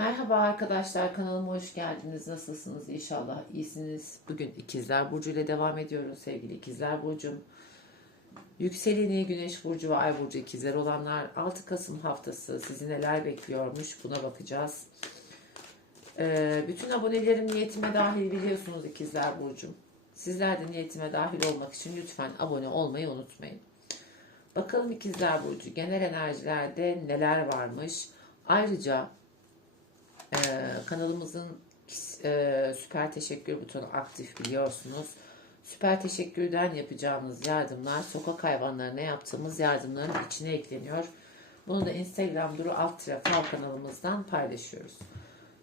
Merhaba arkadaşlar kanalıma hoş geldiniz. Nasılsınız? İnşallah iyisiniz. Bugün İkizler Burcu ile devam ediyoruz sevgili İkizler Burcu'm. Yükseleni Güneş Burcu ve Ay Burcu ikizler olanlar 6 Kasım haftası sizi neler bekliyormuş buna bakacağız. Ee, bütün abonelerim niyetime dahil biliyorsunuz İkizler Burcu'm. Sizler de niyetime dahil olmak için lütfen abone olmayı unutmayın. Bakalım İkizler Burcu genel enerjilerde neler varmış. Ayrıca ee, kanalımızın e, süper teşekkür butonu aktif biliyorsunuz. Süper teşekkürden yapacağımız yardımlar sokak hayvanlarına yaptığımız yardımların içine ekleniyor. Bunu da Instagram Duru Alt Fal kanalımızdan paylaşıyoruz.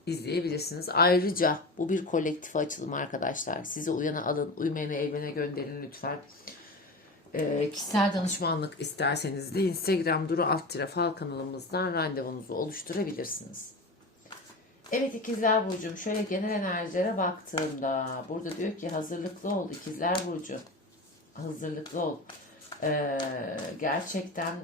İzleyebilirsiniz. Ayrıca bu bir kolektif açılım arkadaşlar. Sizi uyana alın, uymayanı evine gönderin lütfen. E, kişisel danışmanlık isterseniz de Instagram Duru Alt Fal kanalımızdan randevunuzu oluşturabilirsiniz. Evet ikizler burcum şöyle genel enerjilere baktığımda burada diyor ki hazırlıklı ol ikizler burcu. Hazırlıklı ol. Ee, gerçekten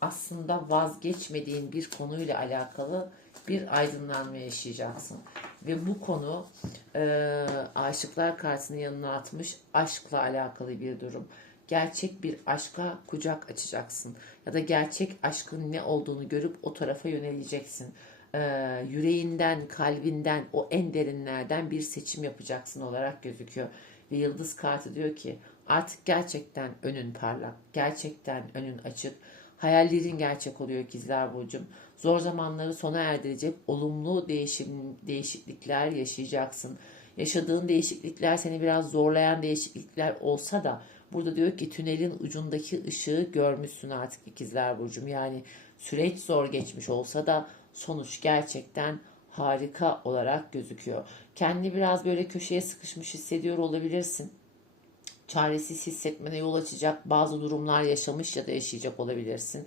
aslında vazgeçmediğin bir konuyla alakalı bir aydınlanma yaşayacaksın. Ve bu konu e, aşıklar kartını yanına atmış aşkla alakalı bir durum. Gerçek bir aşka kucak açacaksın ya da gerçek aşkın ne olduğunu görüp o tarafa yöneleceksin e, yüreğinden, kalbinden, o en derinlerden bir seçim yapacaksın olarak gözüküyor. Ve yıldız kartı diyor ki artık gerçekten önün parlak, gerçekten önün açık. Hayallerin gerçek oluyor ikizler burcum. Zor zamanları sona erdirecek olumlu değişim, değişiklikler yaşayacaksın. Yaşadığın değişiklikler seni biraz zorlayan değişiklikler olsa da burada diyor ki tünelin ucundaki ışığı görmüşsün artık ikizler burcum. Yani süreç zor geçmiş olsa da sonuç gerçekten harika olarak gözüküyor. Kendini biraz böyle köşeye sıkışmış hissediyor olabilirsin. Çaresiz hissetmene yol açacak bazı durumlar yaşamış ya da yaşayacak olabilirsin.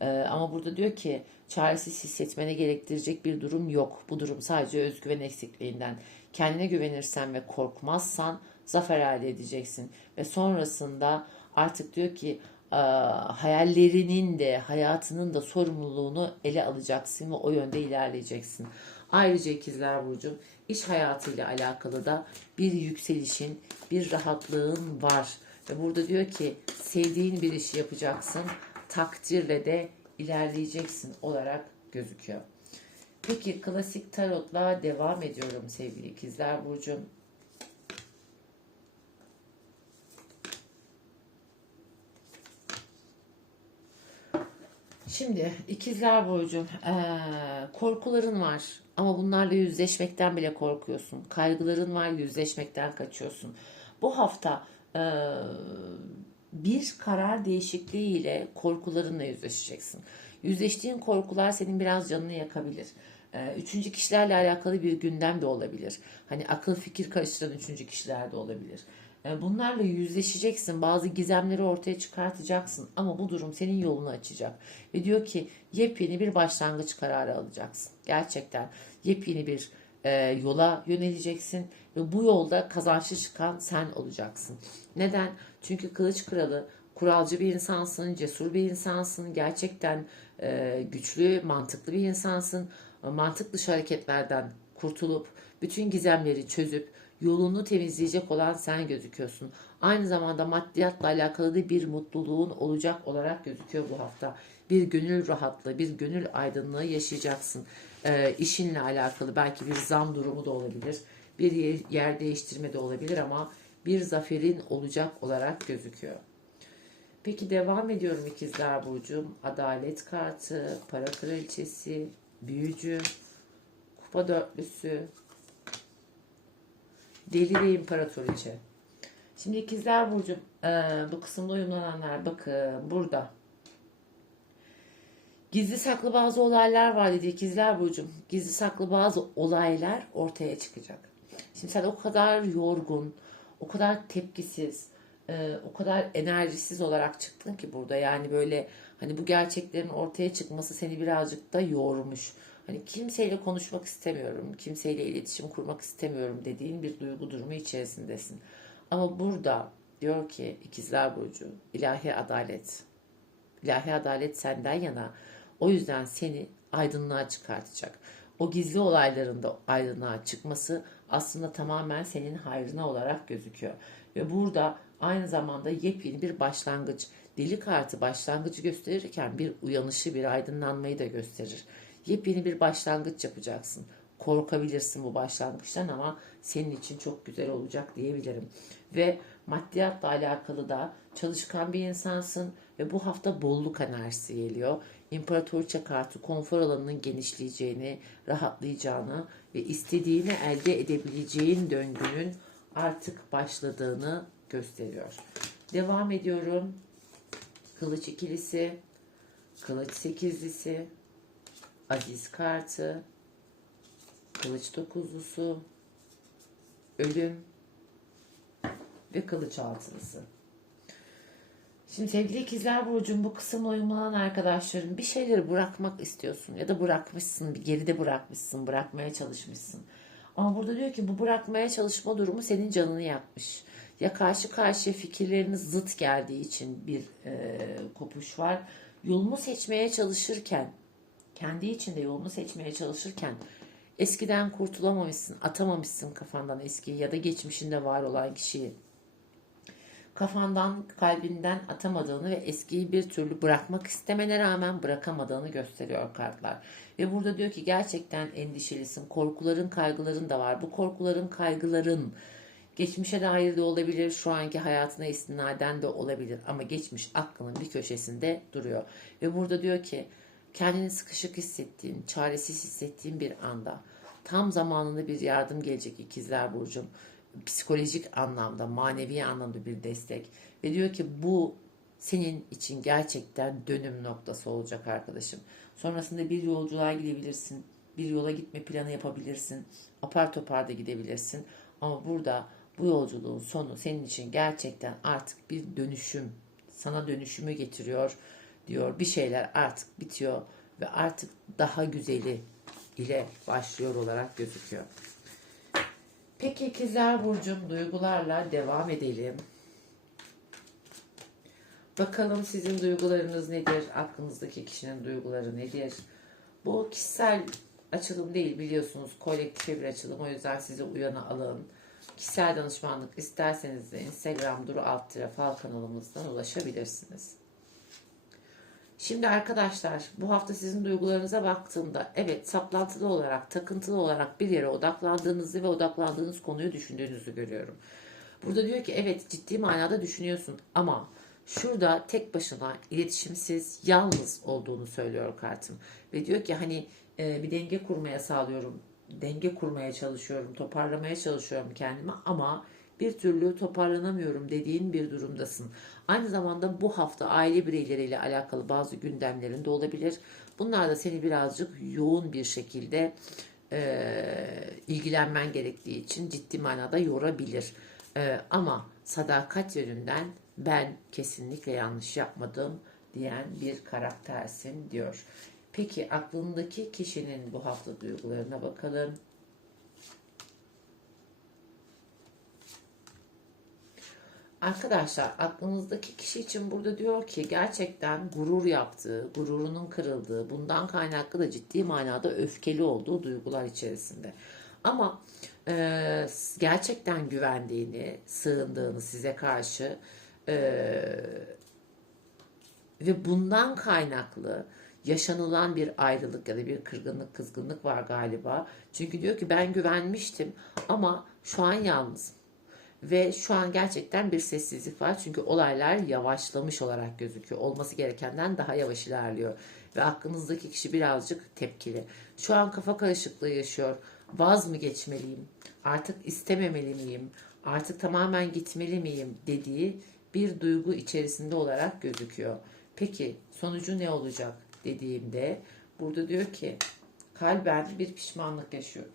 Ee, ama burada diyor ki çaresiz hissetmene gerektirecek bir durum yok. Bu durum sadece özgüven eksikliğinden. Kendine güvenirsen ve korkmazsan zafer elde edeceksin. Ve sonrasında artık diyor ki hayallerinin de hayatının da sorumluluğunu ele alacaksın ve o yönde ilerleyeceksin. Ayrıca ikizler burcu iş hayatıyla alakalı da bir yükselişin, bir rahatlığın var. Ve burada diyor ki sevdiğin bir işi yapacaksın, takdirle de ilerleyeceksin olarak gözüküyor. Peki klasik tarotla devam ediyorum sevgili ikizler burcum. Şimdi ikizler burcum ee, korkuların var ama bunlarla yüzleşmekten bile korkuyorsun. Kaygıların var yüzleşmekten kaçıyorsun. Bu hafta ee, bir karar değişikliği ile korkularınla yüzleşeceksin. Yüzleştiğin korkular senin biraz canını yakabilir. Üçüncü kişilerle alakalı bir gündem de olabilir. Hani akıl fikir karıştıran üçüncü kişiler de olabilir. Bunlarla yüzleşeceksin. Bazı gizemleri ortaya çıkartacaksın. Ama bu durum senin yolunu açacak. Ve diyor ki yepyeni bir başlangıç kararı alacaksın. Gerçekten yepyeni bir e, yola yöneleceksin. Ve bu yolda kazançlı çıkan sen olacaksın. Neden? Çünkü kılıç kralı kuralcı bir insansın, cesur bir insansın, gerçekten e, güçlü, mantıklı bir insansın. Mantık dışı hareketlerden kurtulup bütün gizemleri çözüp yolunu temizleyecek olan sen gözüküyorsun. Aynı zamanda maddiyatla alakalı da bir mutluluğun olacak olarak gözüküyor bu hafta. Bir gönül rahatlığı, bir gönül aydınlığı yaşayacaksın. E, işinle alakalı belki bir zam durumu da olabilir. Bir yer değiştirme de olabilir ama bir zaferin olacak olarak gözüküyor. Peki devam ediyorum ikizler burcum. Adalet kartı, para kraliçesi, büyücü, kupa dörtlüsü, Deli ve İmparatoriçe. Şimdi ikizler burcu e, bu kısımda uyumlananlar bakın burada. Gizli saklı bazı olaylar var dedi ikizler burcum. Gizli saklı bazı olaylar ortaya çıkacak. Şimdi sen o kadar yorgun, o kadar tepkisiz, e, o kadar enerjisiz olarak çıktın ki burada. Yani böyle hani bu gerçeklerin ortaya çıkması seni birazcık da yormuş. Hani kimseyle konuşmak istemiyorum, kimseyle iletişim kurmak istemiyorum dediğin bir duygu durumu içerisindesin. Ama burada diyor ki ikizler burcu ilahi adalet. İlahi adalet senden yana. O yüzden seni aydınlığa çıkartacak. o gizli olayların da aydınlığa çıkması aslında tamamen senin hayrına olarak gözüküyor. Ve burada aynı zamanda yepyeni bir başlangıç, deli kartı başlangıcı gösterirken bir uyanışı, bir aydınlanmayı da gösterir. Yepyeni bir başlangıç yapacaksın. Korkabilirsin bu başlangıçtan ama senin için çok güzel olacak diyebilirim. Ve maddiyatla alakalı da çalışkan bir insansın ve bu hafta bolluk enerjisi geliyor. İmparatoriçe kartı konfor alanının genişleyeceğini, rahatlayacağını ve istediğini elde edebileceğin döngünün artık başladığını gösteriyor. Devam ediyorum. Kılıç ikilisi, kılıç sekizlisi, aziz kartı, kılıç dokuzlusu, ölüm ve kılıç altılısı. Şimdi sevgili ikizler burcum bu kısımla uyumlanan arkadaşlarım bir şeyleri bırakmak istiyorsun ya da bırakmışsın bir geride bırakmışsın bırakmaya çalışmışsın. Ama burada diyor ki bu bırakmaya çalışma durumu senin canını yakmış. Ya karşı karşıya fikirleriniz zıt geldiği için bir e, kopuş var. Yolunu seçmeye çalışırken kendi içinde yolunu seçmeye çalışırken eskiden kurtulamamışsın, atamamışsın kafandan eskiyi ya da geçmişinde var olan kişiyi kafandan, kalbinden atamadığını ve eskiyi bir türlü bırakmak istemene rağmen bırakamadığını gösteriyor kartlar. Ve burada diyor ki gerçekten endişelisin. Korkuların, kaygıların da var. Bu korkuların, kaygıların geçmişe dair de olabilir, şu anki hayatına istinaden de olabilir ama geçmiş aklının bir köşesinde duruyor. Ve burada diyor ki kendini sıkışık hissettiğin, çaresiz hissettiğin bir anda tam zamanında bir yardım gelecek ikizler burcum psikolojik anlamda, manevi anlamda bir destek. Ve diyor ki bu senin için gerçekten dönüm noktası olacak arkadaşım. Sonrasında bir yolculuğa gidebilirsin. Bir yola gitme planı yapabilirsin. Apar topar da gidebilirsin. Ama burada bu yolculuğun sonu senin için gerçekten artık bir dönüşüm, sana dönüşümü getiriyor diyor. Bir şeyler artık bitiyor ve artık daha güzeli ile başlıyor olarak gözüküyor. Peki ikizler burcum duygularla devam edelim. Bakalım sizin duygularınız nedir? Aklınızdaki kişinin duyguları nedir? Bu kişisel açılım değil biliyorsunuz. Kolektif bir açılım. O yüzden size uyanı alın. Kişisel danışmanlık isterseniz de Instagram Duru Alt Fal kanalımızdan ulaşabilirsiniz. Şimdi arkadaşlar bu hafta sizin duygularınıza baktığımda evet saplantılı olarak, takıntılı olarak bir yere odaklandığınızı ve odaklandığınız konuyu düşündüğünüzü görüyorum. Burada diyor ki evet ciddi manada düşünüyorsun ama şurada tek başına iletişimsiz, yalnız olduğunu söylüyor kartım. Ve diyor ki hani e, bir denge kurmaya sağlıyorum, denge kurmaya çalışıyorum, toparlamaya çalışıyorum kendimi ama bir türlü toparlanamıyorum dediğin bir durumdasın. Aynı zamanda bu hafta aile bireyleriyle alakalı bazı gündemlerin de olabilir. Bunlar da seni birazcık yoğun bir şekilde e, ilgilenmen gerektiği için ciddi manada yorabilir. E, ama sadakat yönünden ben kesinlikle yanlış yapmadım diyen bir karaktersin diyor. Peki aklındaki kişinin bu hafta duygularına bakalım. Arkadaşlar aklınızdaki kişi için burada diyor ki gerçekten gurur yaptığı, gururunun kırıldığı, bundan kaynaklı da ciddi manada öfkeli olduğu duygular içerisinde. Ama e, gerçekten güvendiğini, sığındığını size karşı e, ve bundan kaynaklı yaşanılan bir ayrılık ya da bir kırgınlık, kızgınlık var galiba. Çünkü diyor ki ben güvenmiştim ama şu an yalnızım. Ve şu an gerçekten bir sessizlik var. Çünkü olaylar yavaşlamış olarak gözüküyor. Olması gerekenden daha yavaş ilerliyor. Ve aklınızdaki kişi birazcık tepkili. Şu an kafa karışıklığı yaşıyor. Vaz mı geçmeliyim? Artık istememeli miyim? Artık tamamen gitmeli miyim? dediği bir duygu içerisinde olarak gözüküyor. Peki sonucu ne olacak dediğimde burada diyor ki kalben bir pişmanlık yaşıyorum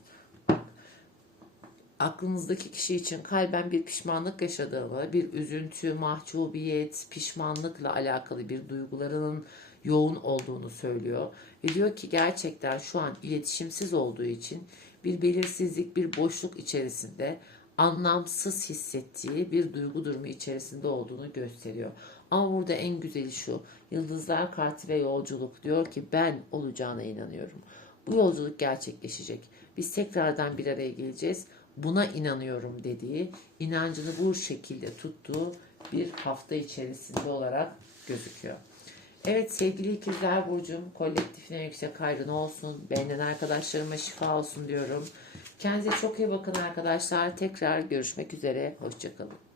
aklınızdaki kişi için kalben bir pişmanlık yaşadığını, bir üzüntü, mahcubiyet, pişmanlıkla alakalı bir duygularının yoğun olduğunu söylüyor. Ve diyor ki gerçekten şu an iletişimsiz olduğu için bir belirsizlik, bir boşluk içerisinde anlamsız hissettiği bir duygu durumu içerisinde olduğunu gösteriyor. Ama burada en güzeli şu. Yıldızlar kartı ve yolculuk diyor ki ben olacağına inanıyorum bu yolculuk gerçekleşecek. Biz tekrardan bir araya geleceğiz. Buna inanıyorum dediği, inancını bu şekilde tuttuğu bir hafta içerisinde olarak gözüküyor. Evet sevgili ikizler Burcu'm kolektifine yüksek hayrın olsun. Beğenen arkadaşlarıma şifa olsun diyorum. Kendinize çok iyi bakın arkadaşlar. Tekrar görüşmek üzere. Hoşçakalın.